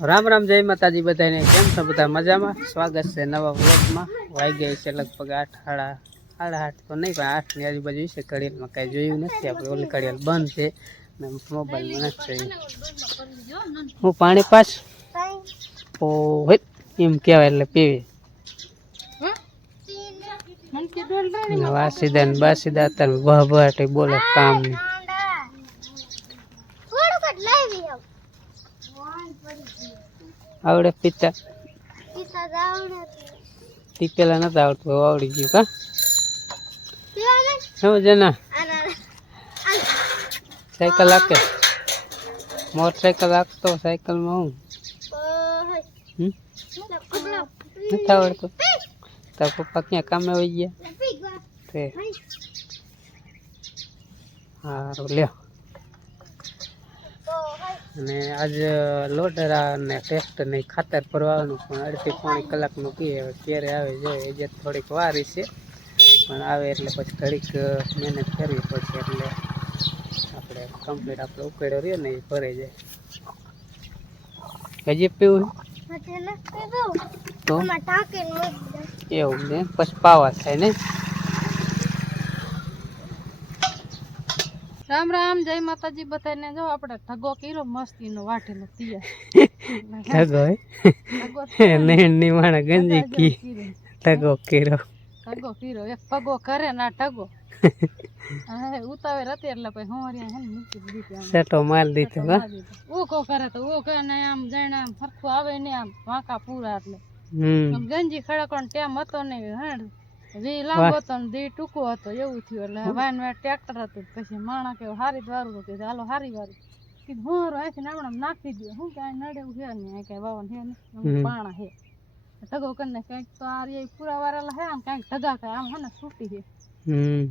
રામ રામ જય માતાજી બધાને. કેમ છો બધા મજામાં? સ્વાગત છે નવા વ્લોગમાં. ગયા છે લગભગ આઠ સાડા સાડા આઠ તો નહીં પણ આઠની આજુબાજુ છે. ઘડિયાળમાં કાંઈ જોયું નથી. આપણે ઓલી ઘડિયાળ બંધ છે. ને મોબાઈલમાં નથી જોયું. હું પાણી પાછ? ઓ એમ કહેવાય એટલે પીવી. ને વાસીદા ને બાસીદા અત્યારે બહ વહ બોલે કામ. નહીં આવડે પિતા? તી પેલા નતા આવડતું હવે આવડી ગયું કા? સમજ ના સાયકલ આપે મોટરસાયકલ હાકતો સાયકલમાં હું? નથી આવડતું. તાર પપ્પા ક્યાં કામે હોય ગયા? તે. લ્યો. અને આજ લોડરા ને ટેસ્ટ ને ખાતર ભરવાનું પણ અડધી પોણી કલાકનું કહીએ હવે ક્યારે આવે જોઈએ જે થોડીક વારી છે પણ આવે એટલે પછી ઘડીક મહેનત કરવી પડશે એટલે આપણે કમ્પ્લીટ આપણે ઉકેડો રહ્યો ને એ ભરાઈ જાય. હજી પીવું? તો? એવું ને? પછી પાવા થાય ને? રામ રામ જય માતાજી બધાને. જો આપણે ઠગો કર્યો મસ્તીનો વાટેલો તૈયાર ઠગો ઠગો નેણની માણા ગંજી કી. ઠગો કર્યો. ઠગો કર્યો. એક પગો કરે ના ઠગો હવે ઉતાવે હતી એટલે પછી હોરિયા હે મૂકી દીધી સેટો માર દીધો હા? કરે તો ઊકો ને આમ જાણે આમ ફરખું આવે ને આમ વાંકા પૂરા એટલે. હમ. ગંજી ખડકવાનો ટેમ હતો ને. હેડ વી લાંબો હતો ને ટૂંકો હતો એવું થયું. એટલે વાન વાન ટ્રેક્ટર હતું પછી માણા કે હારી જ હતું. કીધું હાલો હારી વારું કીધું હું અહીંથી નામણા નાખી દે હું કે નડે એવું છે ને કે કઈ વાવન છે ને પાણા છે ઢગો કરીને કંઈક તો આ રે પૂરા વારેલા હે આમ કંઈક ઢગા કઈ આમ હે ને છૂટી છે હમ.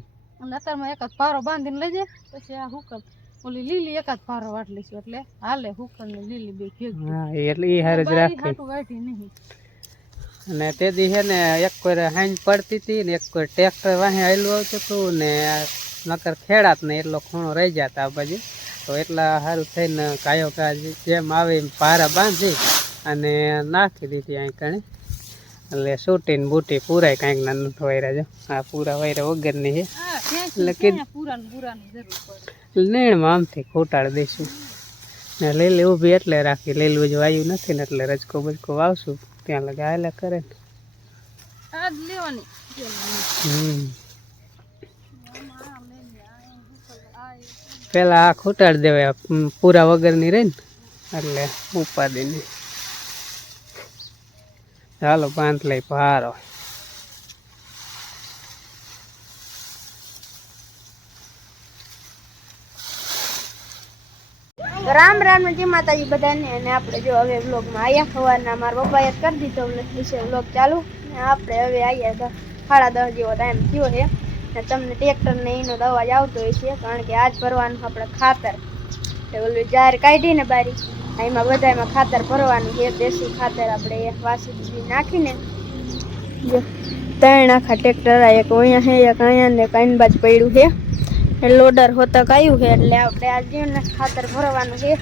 અત્યારમાં એક એકાદ પારો બાંધીને લઈ જાય. પછી આ હુકલ ઓલી લીલી એકાદ પારો વાટલી છે એટલે હાલે હુકલ ને લીલી બે ભેગી. હા એટલે એ હારે જ રાખે. હાટું વાટી નહીં. અને તે દી છે ને એક કોઈ હાઈન પડતી હતી ને એક કોઈ ટ્રેક્ટર વાહે આવેલું આવતું હતું ને નકર ખેડાત ને એટલો ખૂણો રહી જતા બાજુ. તો એટલા સારું થઈને કાયો કા જેમ આવે એમ પારા બાંધી અને નાખી દીધી અહીં કણે. એટલે સૂટી ને બૂટી પૂરાય કાંઈક ના નથી વાયરા જો. આ પૂરા વાયરા વગરની છે. એટલે કે ક્યાંય પૂરાને પૂરાની જરૂર પડે. લેણમાં આમથી ખોટાડી દઈશું. ને લીલી ઊભી એટલે રાખી લીલું જો આવ્યું નથી ને એટલે રજકો બજકો વાવશું. ત્યાં લગે હાલે કરે પેલા આ ખૂટાડી દેવાય પૂરા વગરની રહી ને. એટલે ઉપાડીને ચાલો બાંધ લઈ રામ રામ જય માતાજી બધાને. અને આપણે જો હવે વ્લોગમાં આવ્યા સવારના મારા પપ્પાએ કરી દીધો વિશે વ્લોગ ચાલુ. ને આપણે હવે આવ્યા તો સાડા દસ જેવો ટાઈમ થયો છે. ને તમને ટ્રેક્ટર ને એનો અવાજ આવતો હોય છે, કારણ કે આજ ભરવાનું આપણે ખાતર. એટલે ઓલું જાહેર કાઢીને બારી. એમાં બધા એમાં ખાતર ભરવાનું છે. દેશી ખાતર આપણે વાસી બીજી નાખીને જો ત્રણ આખા ટ્રેક્ટર એક અહીંયા છે, એક અહીંયા ને એક બાજ પડ્યું છે. લોડર હોતક આવ્યું છે, એટલે આપણે આ જીવને ખાતર ભરવાનું છે.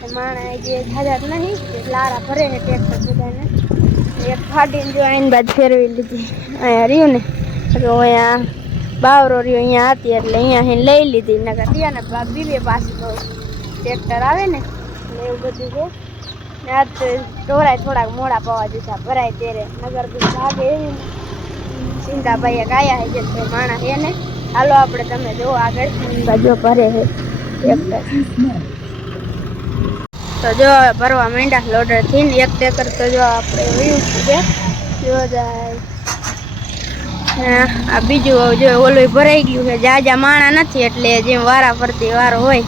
તો માણા જે જાજાત નહીં તે લારા ભરે છે ટ્રેક્ટર બધાને. એક ફાટીને જો આઈન બાદ ફેરવી લીધી. અહીંયા રહ્યું ને, તો અહીંયા બાવરો રહ્યો, અહીંયા હતી, એટલે અહીંયા અહીં લઈ લીધી. નકર ત્યાં ને બા બીબે પાસે તો ટ્રેક્ટર આવે ને એટલે એવું બધું છે. ને આજ તો ઢોરાય થોડાક મોડા પવા દીધા ભરાય ત્યારે નગર બી ભાગે એવી. સિંધાભાઈએ ગાયા હે, જે તે માણા હે ને હાલો આપણે તમે જો આગળ. બાજુ ભરે છે. તો જો ભરવા માંડ્યા લોડરથી ને એક ટેકર તો જો આપણે વયું છે. જો જાય. આ બીજું જો ઓલું ભરાઈ ગયું છે. જાજા માણા નથી એટલે જેમ વારા ફરતી વારો હોય,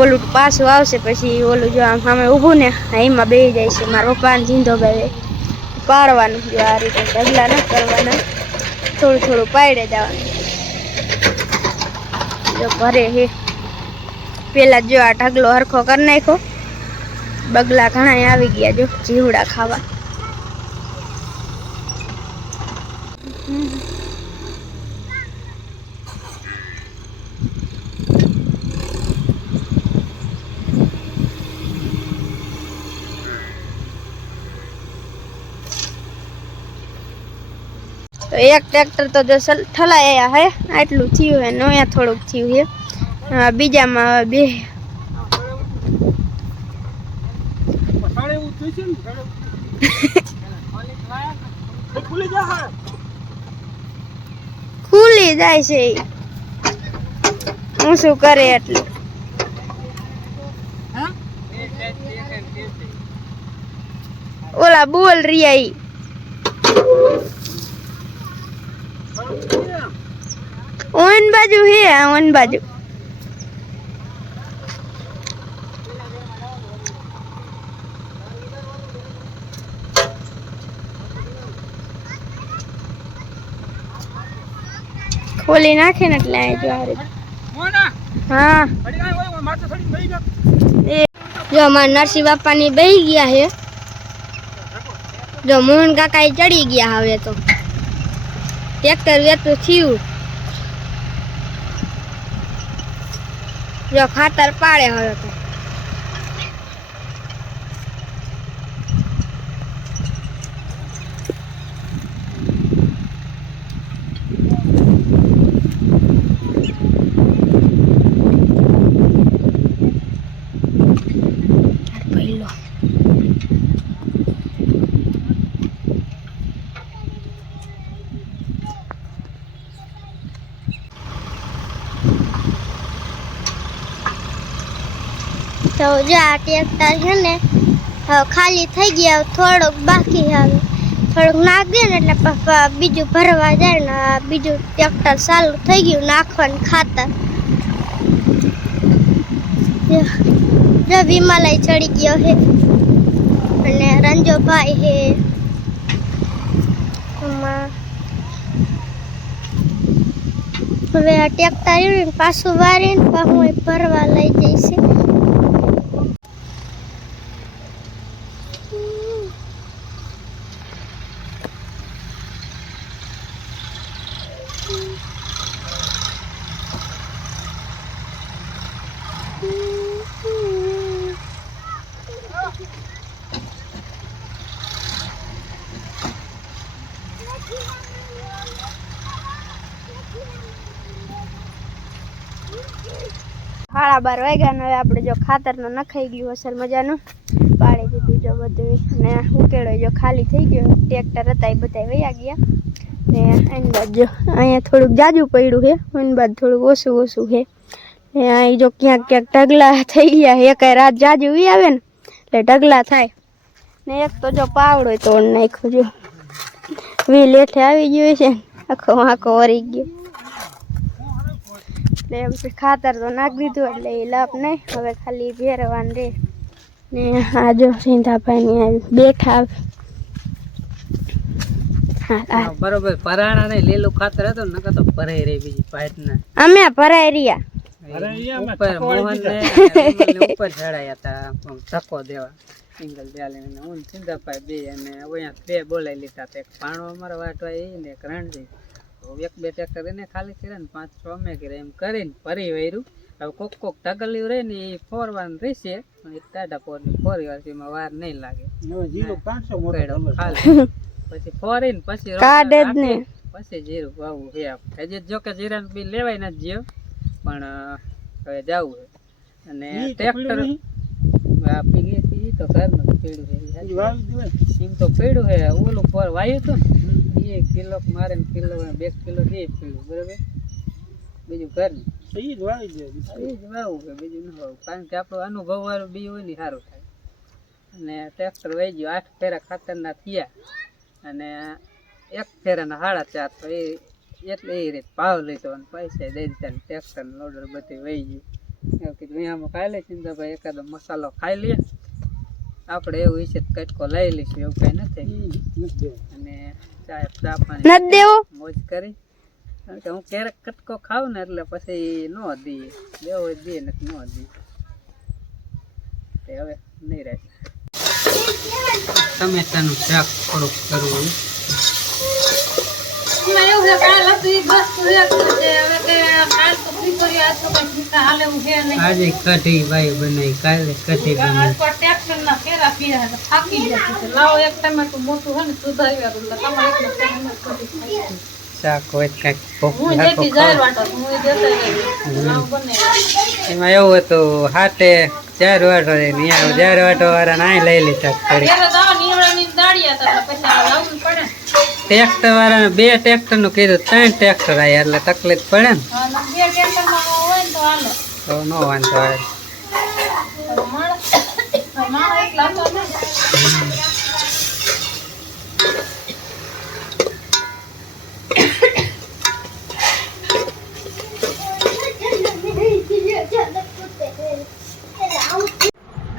ઓલું પાછું આવશે. પછી ઓલું જો આમ સામે ઊભું ને એમાં બેસી જાય છે. મારા પપ્પાને જીંધો ભાઈ પાડવાનું જો આ રીતે ઢગલા ન કરવાના. થોડું થોડું પાડે જવાનું. જો ઘરે હે. પેલા જો આ ઢગલો હરખો કરી નાખ્યો. બગલા ઘણા આવી ગયા જો જીવડા ખાવા. તો એક ટ્રેક્ટર તો જો સલ- ઠલાયા હે આટલું થયું હે ને અહીંયા થોડુંક થયું હે. હા, બીજામાં હવે બે. ખુલી જાય છે ઈ. હું શું કરે એટલું? ઓલા બોલ રિયા ઈ. ઓન બાજુ હે ઓન બાજુ. ખોલી નાખે ને એટલે અહીં જો હા. એ જો અમારા નરસિંહ બાપાની બેહી ગયા છે જો મોહન કાકા એ ચડી ગયા હવે તો. ટ્રેક્ટર વેતું થયું. જો ખાતર પાડે હવે તો પહેલો તો જો આ ટ્રેક્ટર છે ને ખાલી થઈ ગયા થોડુંક બાકી હવે. થોડુંક નાખીએ ને એટલે પપ્પા બીજું ભરવા જાય ને બીજું ટ્રેક્ટર ચાલુ થઈ ગયું નાખવાનું ખાતર. જો વિમાલય ચડી ગયો છે. અને રંજોભાઈ છે. હવે આ ટેક્ટર પાછું વારીને પાછું ભરવા લઈ જઈશે સાડા બાર વાગ્યા હવે આપણે જો ખાતરનું નખાઈ ગયું અસર મજાનું. પાડી દીધું જો બધું ને ઉકેળો જો ખાલી થઈ ગયો. ટ્રેક્ટર હતા એ બધા વયા ગયા. ને એની બાદ જો, અહીંયા થોડુંક જાજુ પડ્યું છે એની બાદ થોડુંક ઓછું ઓછું છે ને અહીં જો ક્યાંક ક્યાંક ઢગલા થઈ ગયા એક રાત જાજુ વી આવે ને, એટલે ઢગલા થાય. ને એક તો જો પાવડો તોડ નાખ્યો જો. વી લેઠે આવી ગયો છે આખો આખો વરી ગયો. એટલે એમ ખાતર તો નાખી દીધું એટલે એ લાભ નહીં. હવે ખાલી ભેરવાનું રે. ને આ જો સિંધાભાઈ બેઠા. બરોબર. પરાણા ને લીલું ખાતર હતું નકર તો ભરાઈ રહી બીજી પાઇપ ને અમે ભરાઈ રહ્યા. ઉપર મોહન ને ઉપર ચડાયા હતા ધક્કો દેવા. સિંગલ હું સિંધાભાઈ બે અને અહીંયા બે બોલાવી લીધા હતા. એક પાણો અમારો વાટવા એ ને એક રણજી. એક બે ટ્રેક્ટર એને ખાલી કર્યા ને પાંચ છ અમે કર્યા. એમ કરીને ફરી વૈરું હવે કોક કોક ઢગલ્યું રહે ને એ ફોરવાનું રહેશે. પણ એક ટાટા ફોર ફોરી વાર એમાં વાર નહીં લાગે. ખાલી. પછી ફોરીને પછી. પછી જીરું વાવવું છે હજી જો કે જીરાનું બી લેવાય નથી જીવ પણ હવે જવું છે. અને ટ્રેક્ટર આપી પીગી પીગી તો ઘરનું જ પીડ્યું છે ઈ તો પીડું છે ઓલું ફોર વાયું હતું ને. એ કિલો મારે કિલો બે કિલો દે કિલો બરાબર? બીજું ઘરનું એ જ વાવવું છે બીજું. ન વાવું. કારણ કે આપણો અનુભવ વાળું બી હોય ને સારું થાય. અને ટ્રેક્ટર વહી ગયું આઠ ફેરા ખાતરના થયા. અને એક ફેરાના સાડા ચાર તો એ એટલે એ રીતે ભાવ લીધો અને પૈસા દઈ દીધા ને ટ્રેક્ટર લોડર બધું વહી ગયું. એવું કીધું અહીંયામાં ખાઈ લે ચિંતાભાઈ એકાદો મસાલો ખાઈ લઈએ આપણે એવું તો કટકો લઈ લઈશું એવું કઈ નથી અને નથી દેવો? મોજ કરી. કારણ કે હું ક્યારેક કટકો ખાઉં ને એટલે પછી ન દઈએ. દેવો હોય તો ને ન દઈએ. તે હવે નહીં રહે. ટમેટાનું શાક થોડુંક કરવું એમાં એવું છે કાલ હતું છે તો તે હવે કે કાલ તો દીકરીઓ આજ તો કઈ હાલે એવું છે નહીં. આજે કઢી ભાઈ બનાવી કાલે કઢી આજ બનાવી પર ટ્રેક્ટરના ફેરા ફેરા તો થાકી ગયા લાવો એક ટમેટું મોટું હોય ને સુધારી વાળું તમારે એકલું ટમેટું શાક હોય કાંઈક હું લાગો જાહેર વાટો હું એમાં એવું હતું હાટે ચાર વાટો છે ને અહીંયા ચાર વાટો વાળા નાય લઈ લીધા કરી. ટ્રેક્ટર વાળાને બે ટ્રેક્ટરનું કીધું ત્રણ ટ્રેક્ટર આવ્યા એટલે તકલીફ પડે ને. નો વાંધો આવે હવે માણસ હવે માણસ એકલા તો ને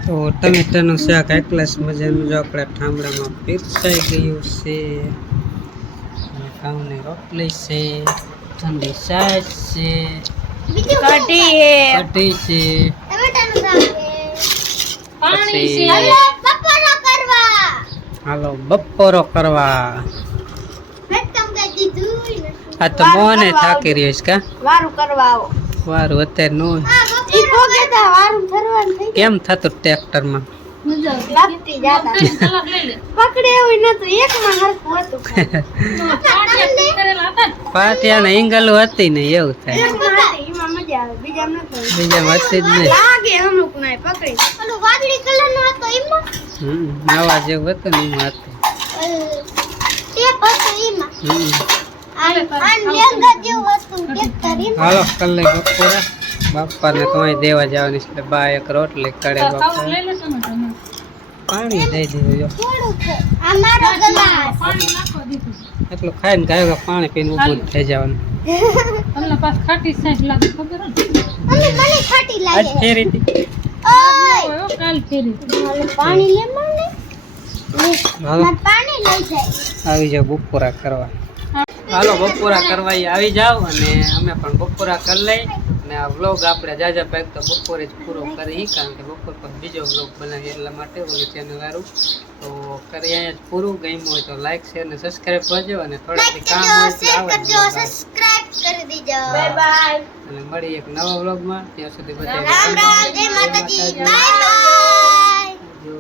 તો ટમેટાનું શાક એકલાસ મજાનું જો આપણા ઠામડામાં પીરસાઈ ગયું છે. ઘઉંની રોટલી છે ઠંડી છાશ છે કઢી છે. પાણી છે. હાલો બપોરો કરવા. આ તો મોને થાકી રહ્યો છે કા? વારું કરવા આવો. વારું અત્યારે નો કેમ થતું કલાક એક માં પાટિયા હતા ને પાટિયાને હતી ને એવું થાય. બીજામાં હતી જ નહીં. નવા જેવું હતું ને એમાં હતું. હાલો કલ્લે બપોરા બાપાને તો દેવા જવાની છે એટલે બા એક રોટલી કરે બાપા. પાણી દઈ દીધું જો. થોડુંક આ પાણી નાખો દીધું. એટલું ખાઈને ગાયો કે પાણી પીને ઊભું જ થઈ જવાનું. તમને પાસ ખાટી સાઈડ લાગે ખબર? મમ્મી મને ખાટી આજ ફેરી હતી ઓય કાલ ફેરી. પાણી લે મને. પાણી લઈ જાય. આવી જાવ બપોરા કરવા. હાલો બપોરા કરવા આવી જાવ અને અમે પણ બપોરા કરી લઈ અને આ વ્લોગ આપણે જાજા પાક તો બપોરે જ પૂરો કરી કારણ કે બપોર પર બીજો વ્લોગ બનાવીએ એટલા માટે ઓલી ચેનલ વાળું. તો કરી અહીંયા જ પૂરું. ગમ્યું હોય તો લાઈક શેર ને સબસ્ક્રાઈબ કરજો અને થોડાક કામ હોય તો આવે ને vlog આવે. સબસ્ક્રાઇબ કરી દેજો. બાય બાય અને મળી એક નવા વ્લોગમાં ત્યાં સુધી બધા રામ જય માતાજી. બાય બાય જો